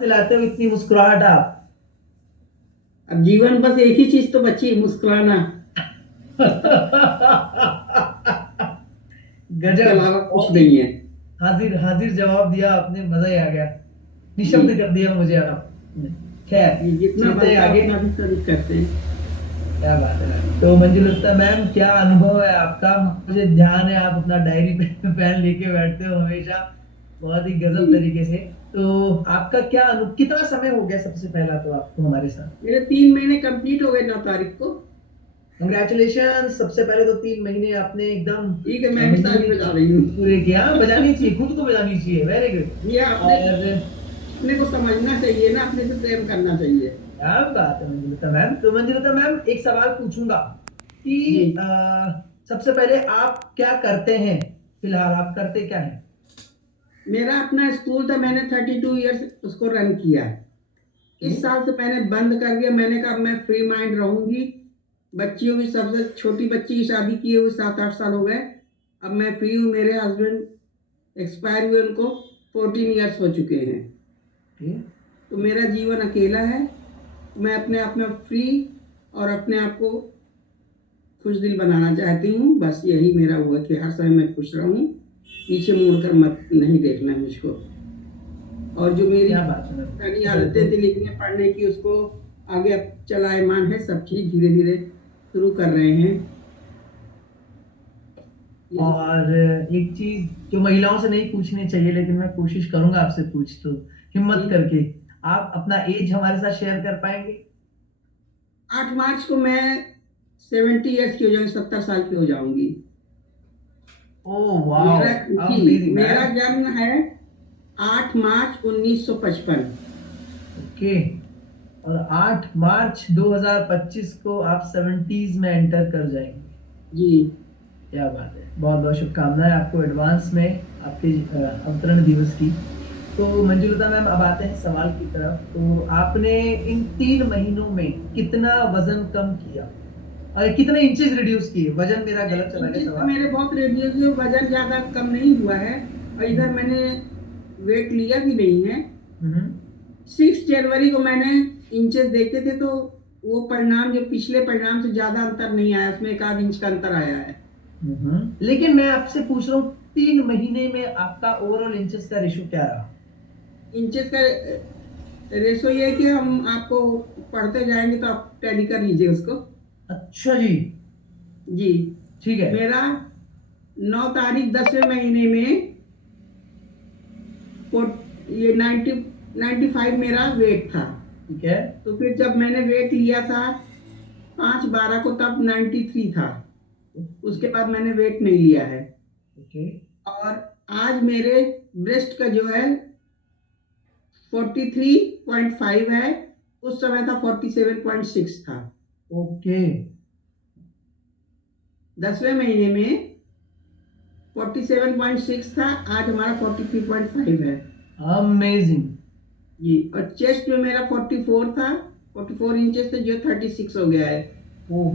दिलाते हो इतनी मुस्कुराहट आप। अब जीवन बस एक ही चीज तो बची, मुस्कुराना। इसके गजब, अलावा कुछ बहुत ही नहीं है। हाजिर हाजिर जवाब दिया आपने, मजा ही आ गया। जी। निशब्द कर दिया मुझे आपने। खैर, ये जितना चलते हैं बनता है आगे। उतना भी सभी करते हैं। क्या बात है मैम। तो मंजुलता मैम, क्या अनुभव है आपका? मुझे ध्यान है आप अपना डायरी पे पेन लेके बैठते हो हमेशा, बहुत ही गजब जी। तरीके से। तो आपका क्या कितना समय हो गया सबसे पहला तो आपको हमारे साथ? मेरे 3 महीने कंप्लीट हो गए 9 तारीख को। कंग्रेचुलेशन। सबसे पहले तो 3 महीने आपने एकदम ठीक है, मैं भी ताली मंजूरी बजा रही हूँ। पूरे किया। बजानी चाहिए, खुद को बजानी चाहिए। Very good. ये आपने और अपने को समझना चाहिए ना, अपने से प्रेम करना चाहिए। क्या बात है मंजुलता मैम। तो मंजुलता मैम, एक सवाल पूछूंगा जी। कि सबसे पहले आप क्या करते हैं? फिलहाल आप करते क्या हैं? मेरा अपना स्कूल था, मैंने 32 ईयर्स उसको रन किया। ओके। इस साल से मैंने बंद कर दिया। मैंने कहा अब मैं फ्री माइंड रहूंगी। बच्चियों की, सबसे छोटी बच्ची की शादी किए हुए 7-8 साल हो गए। अब मैं फ्री हूँ। मेरे हस्बैंड एक्सपायर हुए, उनको 14 ईयर्स हो चुके हैं। ओके। तो मेरा जीवन अकेला है। मैं अपने आप में फ्री और अपने आप को खुश दिल बनाना चाहती हूँ। बस यही मेरा वो है कि हर समय मैं खुश रहूँ। पीछे मुड़कर मत नहीं देखना मुझको। और जो मेरी क्या बात है मैम। पुरानी आदतें बिल्कुल। थी लिखने पढ़ने की, उसको आगे अब चलायमान है। सब चीज धीरे धीरे शुरू कर रहे हैं। यही सब। और एक चीज जो महिलाओं से नहीं पूछनी चाहिए, लेकिन मैं कोशिश करूंगा आपसे पूछ, तो हिम्मत जी। करके आप अपना एज हमारे साथ शेयर कर पाएंगे? 8 मार्च को मैं 70 ईयर्स की हो जाऊंगी, 70 साल की हो जाऊंगी। Oh wow. मेरा, जी, अमेजिंग मेरा मैम। जन्म है 8 मार्च 1955। ओके। और 8 मार्च 2025 को आप 70s में एंटर कर जाएंगे। जी। क्या बात है, बहुत बहुत शुभकामनाएं आपको एडवांस में, आपके अवतरण दिवस की। तो मंजुलता मैम, अब आते हैं सवाल की तरफ। तो आपने इन 3 महीनों में कितना वजन कम किया और कितने इंचेस रिड्यूस किए? वजन मेरा गलत चला गया इंचिस तो सवाल। मेरे बहुत रेडियो से वजन ज्यादा कम नहीं हुआ है। और इधर मैंने वेट लिया भी नहीं है। हम्म। 6 जनवरी को मैंने इंचेस देखे थे, तो वो परिणाम जो पिछले परिणाम से ज्यादा अंतर नहीं आया, उसमें 1 आध इंच का अंतर आया है। लेकिन मैं आपसे पूछ रहा हूँ, 3 महीने में आपका ओवरऑल इंचेस का रेशो क्या रहा? इंचेस का रेशो ये है कि हम आपको पढ़ते जाएंगे तो आप टैली कर लीजिए उसको। अच्छा जी। जी। ठीक है। मेरा 9 तारीख 10वें महीने में ये 95 मेरा वेट था। ठीक है। तो फिर जब मैंने वेट लिया था 5/12 को, तब 93 था। उसके बाद मैंने वेट नहीं लिया है। ओके। और आज मेरे ब्रेस्ट का जो है 43.5 है। उस समय था 47.6 था। ओके। 10वें महीने में 47.6 था, आज हमारा 43.5 है। अमेजिंग। जी। और चेस्ट में मेरा 44 था, 44 इंचेस से जो 36 हो गया है। ओ।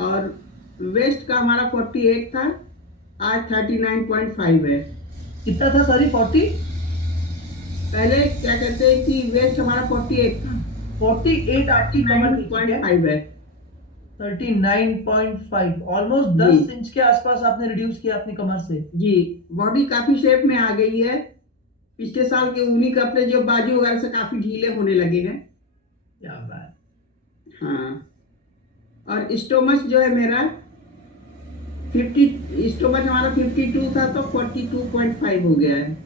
और वेस्ट का हमारा 48 था, आज 39.5 है। कितना था? सॉरी, 40। पहले क्या कहते हैं कि वेस्ट हमारा 48 था, 48 थर्टी आपकी कमर नाइन थी, ठीक है। पॉइंट फाइव है। 39.5, ऑलमोस्ट जी। 10 इंच के आसपास आपने रिड्यूस किया अपनी कमर से। जी। बॉडी काफी शेप में आ गई है। पिछले साल के ऊनी कपड़े जो बाजू वगैरह से काफी ढीले होने लगे हैं। क्या बात। हाँ। और स्टोमच जो है मेरा स्टोमच हमारा 52 था, तो 42.5 हो गया है।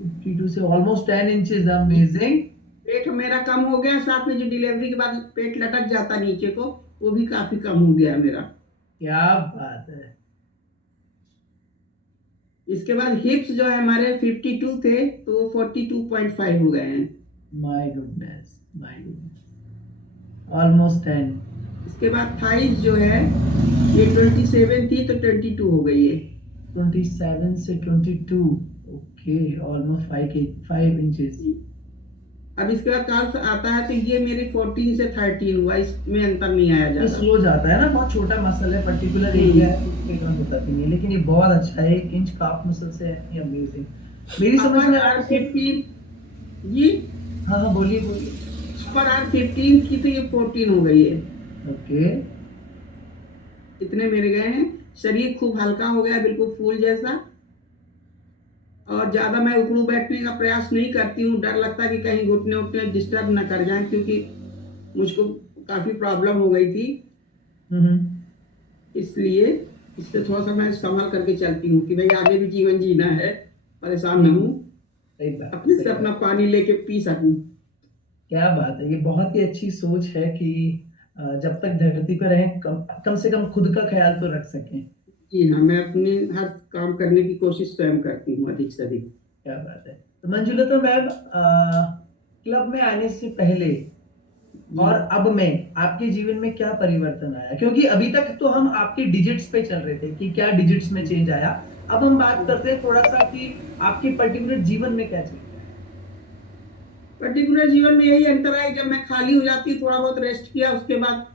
52 से ऑलमोस्ट 10 इंचेस। अमेजिंग। पेट मेरा कम हो गया, साथ में जो डिलीवरी के बाद पेट लटक जाता नीचे को, वो भी काफी कम हो गया मेरा। क्या बात है। इसके बाद हिप्स जो है हमारे 52 थे, तो वो 42.5 हो गए हैं। My goodness, my goodness, almost 10। इसके बाद थाइस जो है ये 27 थी, तो 22 हो गई है। 27 से 22। Okay, almost 5 inches. अब इसके बाद कार्ब्स आता है, तो ये मेरी 14 से 13 हुआ, इसमें अंतर नहीं आया ये ज्यादा। स्लो जाता है ना, बहुत छोटा मसल है, पर्टिकुलर एरिया है, हम्म। तो उसके काउंट होता भी नहीं है। लेकिन ये बहुत अच्छा है, 1 इंच काफ मसल से है। ये अमेजिंग। मेरी समझ अपर में आ आर्म रहा है। 15, जी, हाँ हाँ, बोलिए बोलिए। पर आज 15 की तो ये 14 हो गई है। ओके। इतने मेरे गए हैं। शरीर खूब हल्का हो गया, बिल्कुल फूल जैसा। और ज्यादा मैं उखड़ू बैठने का प्रयास नहीं करती हूँ, डर लगता है कि कहीं घुटने उठने डिस्टर्ब ना कर जाए, क्योंकि मुझको काफी प्रॉब्लम हो गई थी। हम्म। इसलिए इससे थोड़ा सा मैं संभल करके चलती हूँ कि भाई आगे भी जीवन जीना है, परेशान ना ठीक है। हूँ, सही बात है, अपने से सही अपना बात है। पानी लेके पी सकूं। क्या बात है, ये बहुत ही अच्छी सोच है कि जब तक धरती पर रहें कम से कम खुद का ख्याल तो रख सकें। जी हाँ, मैं अपने हर काम करने की कोशिश स्वयं करती हूँ, अधिक से अधिक। क्या बात है। तो मंजुलता मैम, क्लब में आने से पहले जी। और अब में आपके जीवन में क्या परिवर्तन आया, क्योंकि अभी तक तो हम आपके डिजिट्स पे चल रहे थे कि क्या डिजिट्स में चेंज आया। अब हम बात करते हैं थोड़ा सा कि आपके पर्टिकुलर जीवन में क्या चेंज आया। पर्टिकुलर जीवन में यही अंतर है, जब मैं खाली हो जाती, थोड़ा बहुत रेस्ट किया, उसके बाद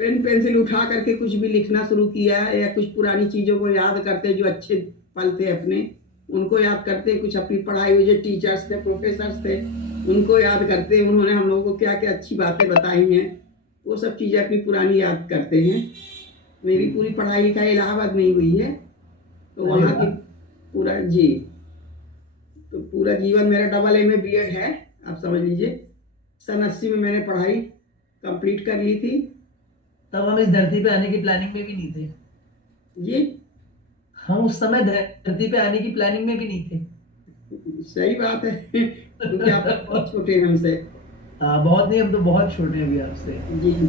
पेन पेंसिल उठा करके कुछ भी लिखना शुरू किया, या कुछ पुरानी चीजों को याद करते, जो अच्छे पल थे अपने, उनको याद करते, कुछ अपनी पढ़ाई हुई जो टीचर्स थे, प्रोफेसर्स थे, उनको याद करते, उन्होंने हम लोगों को क्या क्या अच्छी बातें बताई हैं, वो सब चीजें अपनी पुरानी याद करते हैं। मेरी पूरी पढ़ाई लिखाई इलाहाबाद में ही हुई है, तो अरे वहाँ की वाह। पूरा जी, तो पूरा जीवन मेरा AA में बीएड है, आप समझ लीजिए। सन 80 में मैंने पढ़ाई कंप्लीट कर ली थी। तब हम इस धरती पे आने की प्लानिंग में भी नहीं थे। जी, हम उस समय धरती पे आने की प्लानिंग में भी नहीं थे। सही बात है क्योंकि आप लोग बहुत छोटे हैं हमसे। हाँ, बहुत नहीं, हम तो बहुत छोटे हैं अभी आपसे। जी। जी।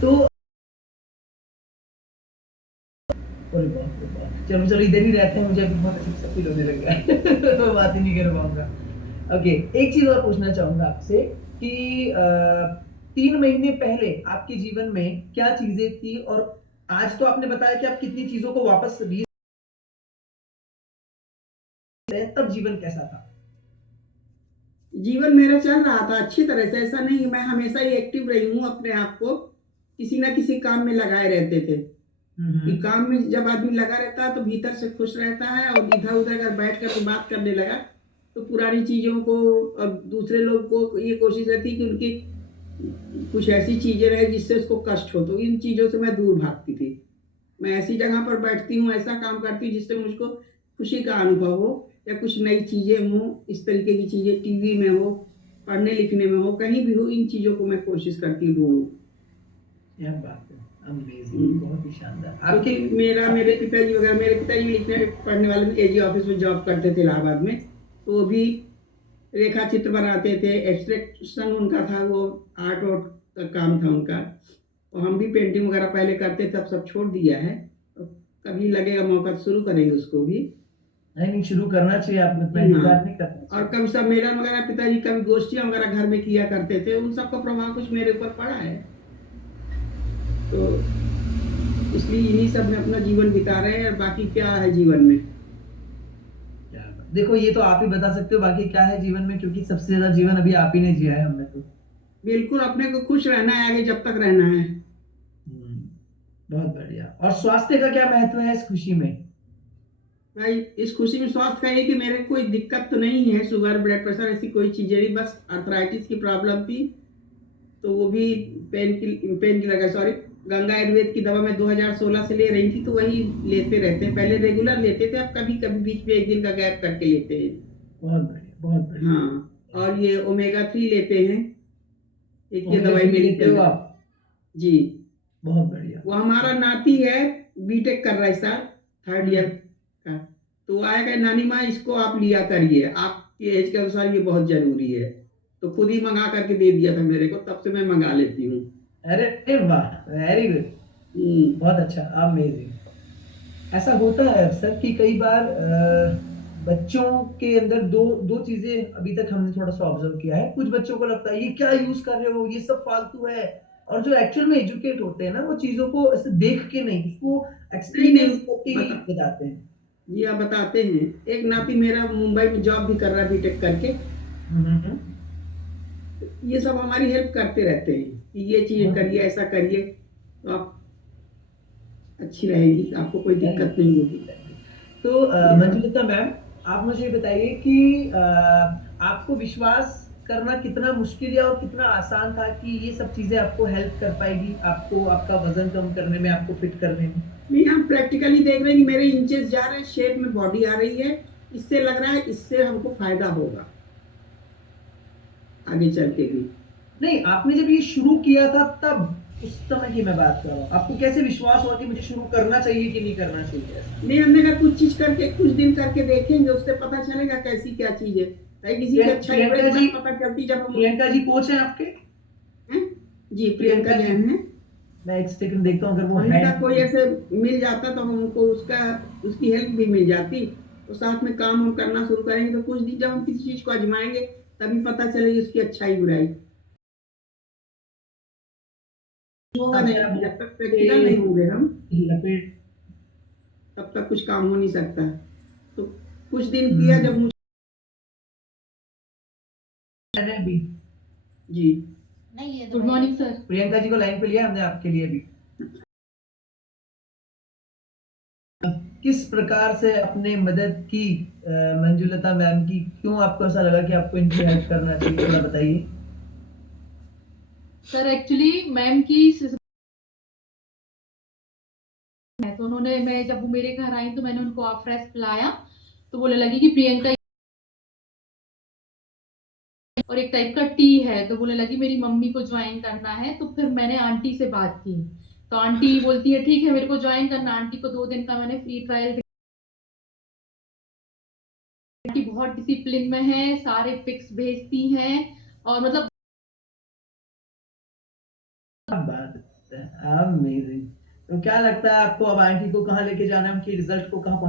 तो अरे बाप रे बाप, चलो चलो, इधर ही रहते हैं, मुझे अभी बहुत अजीब सा फील होने लग गया है मैं बात ही नहीं कर पाऊंगा। ओके। एक चीज और पूछना चाहूंगा आपसे कि 3 महीने पहले आपके जीवन में क्या चीजें थी, और आज तो आपने बताया कि आप कितनी चीजों को वापस री रहे हैं, तब जीवन कैसा था। जीवन मेरा चल रहा था अच्छी तरह से, ऐसा नहीं, मैं हमेशा ही एक्टिव रही हूँ, अपने आप को किसी ना किसी काम में लगाए रहते थे। कि हम्म। काम में जब आदमी लगा रहता है तो भीतर से खुश रहता है, और इधर उधर अगर बैठ करके बात करने लगा तो पुरानी चीजों को और दूसरे लोग को ये कोशिश रहती कि उनकी कुछ ऐसी चीजें रहे जिससे उसको कष्ट हो, तो इन चीजों से मैं दूर भागती थी। मैं ऐसी जगह पर बैठती हूँ, ऐसा काम करती हूँ जिससे मुझको खुशी का अनुभव हो, या कुछ नई चीजें हो, इस तरीके की चीजें टीवी में हो, पढ़ने लिखने में हो, कहीं भी हो, इन चीजों को मैं कोशिश करती हूँ। क्या बात है, अमेजिंग, हम्म। बहुत ही शानदार। आपके क्योंकि मेरे आपके पिताजी वगैरह, मेरे पिताजी लिखने पढ़ने वाले में एजी ऑफिस में जॉब करते थे इलाहाबाद में, तो वो भी रेखा चित्र बनाते थे, एक्सट्रेक्शन उनका था, वो आर्ट वार्ट का काम था उनका। और हम भी पेंटिंग वगैरह पहले करते थे, अब सब छोड़ दिया है। तो कभी लगेगा मौका तो शुरू करेंगे उसको भी। नहीं नहीं, शुरू करना चाहिए, आपने इतना जी हाँ। इंतजार नहीं करना और चाहिए। कभी सम्मेलन वगैरह पिताजी कभी गोष्ठियां वगैरह घर में किया करते थे, उन सबका प्रभाव कुछ मेरे ऊपर पड़ा है। तो इसलिए इन्हीं सब में अपना जीवन बिता रहे हैं, और बाकी क्या है जीवन में। क्या बात। देखो, ये तो आप ही बता सकते हो बाकी क्या है जीवन में, क्योंकि सबसे ज्यादा जीवन अभी आप ही ने जिया है, हमने तो। बिल्कुल, अपने को खुश रहना है आगे, जब तक रहना है। हम्म, बहुत बढ़िया। और स्वास्थ्य का क्या महत्व है इस खुशी में। भाई, इस खुशी में स्वास्थ्य का ये कि मेरे कोई दिक्कत तो नहीं है, शुगर ब्लड प्रेशर ऐसी कोई चीजें नहीं, बस अर्थराइटिस की प्रॉब्लम थी। तो वो भी पेन किलर का, सॉरी, गंगा आयुर्वेद की दवा मैं 2016 से ले रही थी, तो वही लेते रहते हैं, पहले रेगुलर लेते थे, अब कभी कभी बीच में एक दिन का गैप करके लेते हैं। बहुत बढ़िया, बहुत बढ़िया। हाँ, और ये ओमेगा 3 लेते हैं, एक ये ओमेगा दवाई 3 मेरी लेते चल हो रही। आप। जी। बहुत बढ़िया। वो हमारा नाती है, बीटेक कर रहा है इस साल, 3rd ईयर हम्म। का। तो वो आएगा, नानी माँ इसको आप लिया करिए, आपकी एज के अनुसार ये बहुत जरूरी है। तो खुद ही मंगा करके दे दिया था मेरे को, तब से मैं मंगा लेती हूँ। अरे वाह, वेरी गुड। हम्म। बहुत अच्छा, अमेजिंग। ऐसा होता है अक्सर कि कई बार बच्चों के अंदर दो दो चीजें अभी तक हमने थोड़ा सा ऑब्जर्व किया है। कुछ बच्चों को लगता है ये क्या यूज कर रहे हो, ये सब फालतू है। और जो एक्चुअल में एजुकेट होते हैं ना, वो चीजों को ऐसे देख के नहीं, उसको नहीं नहीं, एक्सपीरियंस करके ही बता, बताते हैं। जी आप बताते हैं। एक नाती मेरा मुंबई में जॉब भी कर रहा है, बीटेक करके। हम्म। ये सब हमारी हेल्प करते रहते हैं कि ये चीज बहुत करिए, बढ़िया। ऐसा करिए, तो आप अच्छी रहेगी, आपको कोई वेरी दिक्कत नहीं होगी। गुड। तो ये सब। मंजुलता मैम, आप मुझे बताइए कि आपको विश्वास करना कितना मुश्किल है और कितना आसान था कि ये सब चीजें आपको हेल्प कर पाएगी, आपको आपका वजन कम करने में, आपको फिट करने में? नहीं, हम प्रैक्टिकली देख रहे हैं कि मेरे इंचेस जा रहे हैं, शेप में बॉडी आ रही है। इससे लग रहा है इससे हमको फायदा होगा आगे चल के भी। नहीं, आपने जब ये शुरू किया था तब, उस समय की मैं बात कर रहा हूँ, आपको कैसे विश्वास हुआ कि मुझे शुरू करना चाहिए कि नहीं करना चाहिए? नहीं, हमने कहा कुछ चीज करके कुछ दिन करके देखेंगे, उससे पता चलेगा कैसी क्या चीज है। भाई किसी की अच्छा प्रियंका जी, पता चलती जब हम प्रियंका जी कोच हैं आपके? हैं? जी, प्रियंका जैन है। मैं एक सेकंड देखता हूँ अगर वो हमने है। कहा कोई ऐसे मिल जाता तो हमको उसकी हेल्प भी मिल जाती, तो साथ में काम हम करना शुरू करेंगे, तो कुछ दिन जब हम किसी चीज को आजमाएंगे तभी पता चलेगी उसकी अच्छाई बुराई। होगा नहीं, जब तक प्रैक्टिकल नहीं होंगे हम लपेट तब तक कुछ काम हो नहीं सकता। तो कुछ दिन किया जब मुझे भी। जी good morning sir. Priyanka ji को लाइन पे लिया हमने आपके लिए भी। किस प्रकार से अपने मदद की मंजुलता मैम की? क्यों आपको ऐसा लगा कि आपको इनकी हेल्प करना चाहिए, थोड़ा बताइए। सर एक्चुअली मैम की है, तो उन्होंने, मैं जब वो मेरे घर आई तो मैंने उनको ऑफ रेस्ट पिलाया, तो बोले लगी कि प्रियंका, और एक टाइप का टी है, तो बोले लगी मेरी मम्मी को ज्वाइन करना है। तो फिर मैंने आंटी से बात की, तो आंटी बोलती है ठीक है मेरे को ज्वाइन करना। आंटी को 2 दिन का मैंने फ्री ट्रायल। आंटी बहुत डिसिप्लिन में है, सारे पिक्स भेजती हैं, और मतलब क्या बात है, अमेजिंग। तो क्या लगता है आपको, अब आंटी को कहाँ लेके जाना है, उनकी रिजल्ट को कहाँ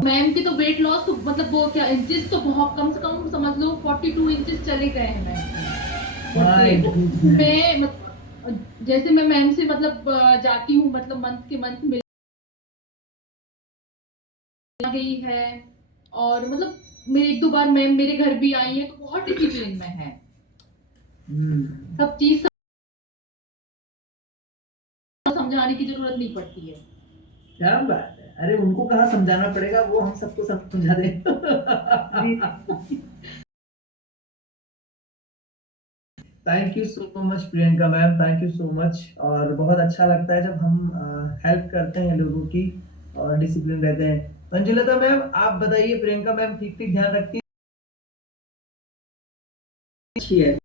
मैम की तो वेट लॉस तो मतलब वो क्या इंचेस तो बहुत कम से कम समझ लो 42 इंचेस चले गए हैं मैम के। जैसे मैं मैम से मतलब जाती हूँ, मतलब मंथ के मंथ मिल गई है, और मतलब मेरे 1-2 बार मैम मेरे घर भी आई है, तो बहुत डिसिप्लिन में है सब चीज, समझाने की जरूरत नहीं पड़ती है। क्या बात है, अरे उनको कहाँ समझाना पड़ेगा, वो हम सबको समझा दे। Thank you so much Priyanka ma'am, thank you so much. और बहुत अच्छा लगता है जब हम हेल्प करते हैं लोगों की और डिसिप्लिन रहते हैं। मंजुलता मैम आप बताइए, प्रियंका मैम ठीक ठीक ध्यान रखती अच्छी है।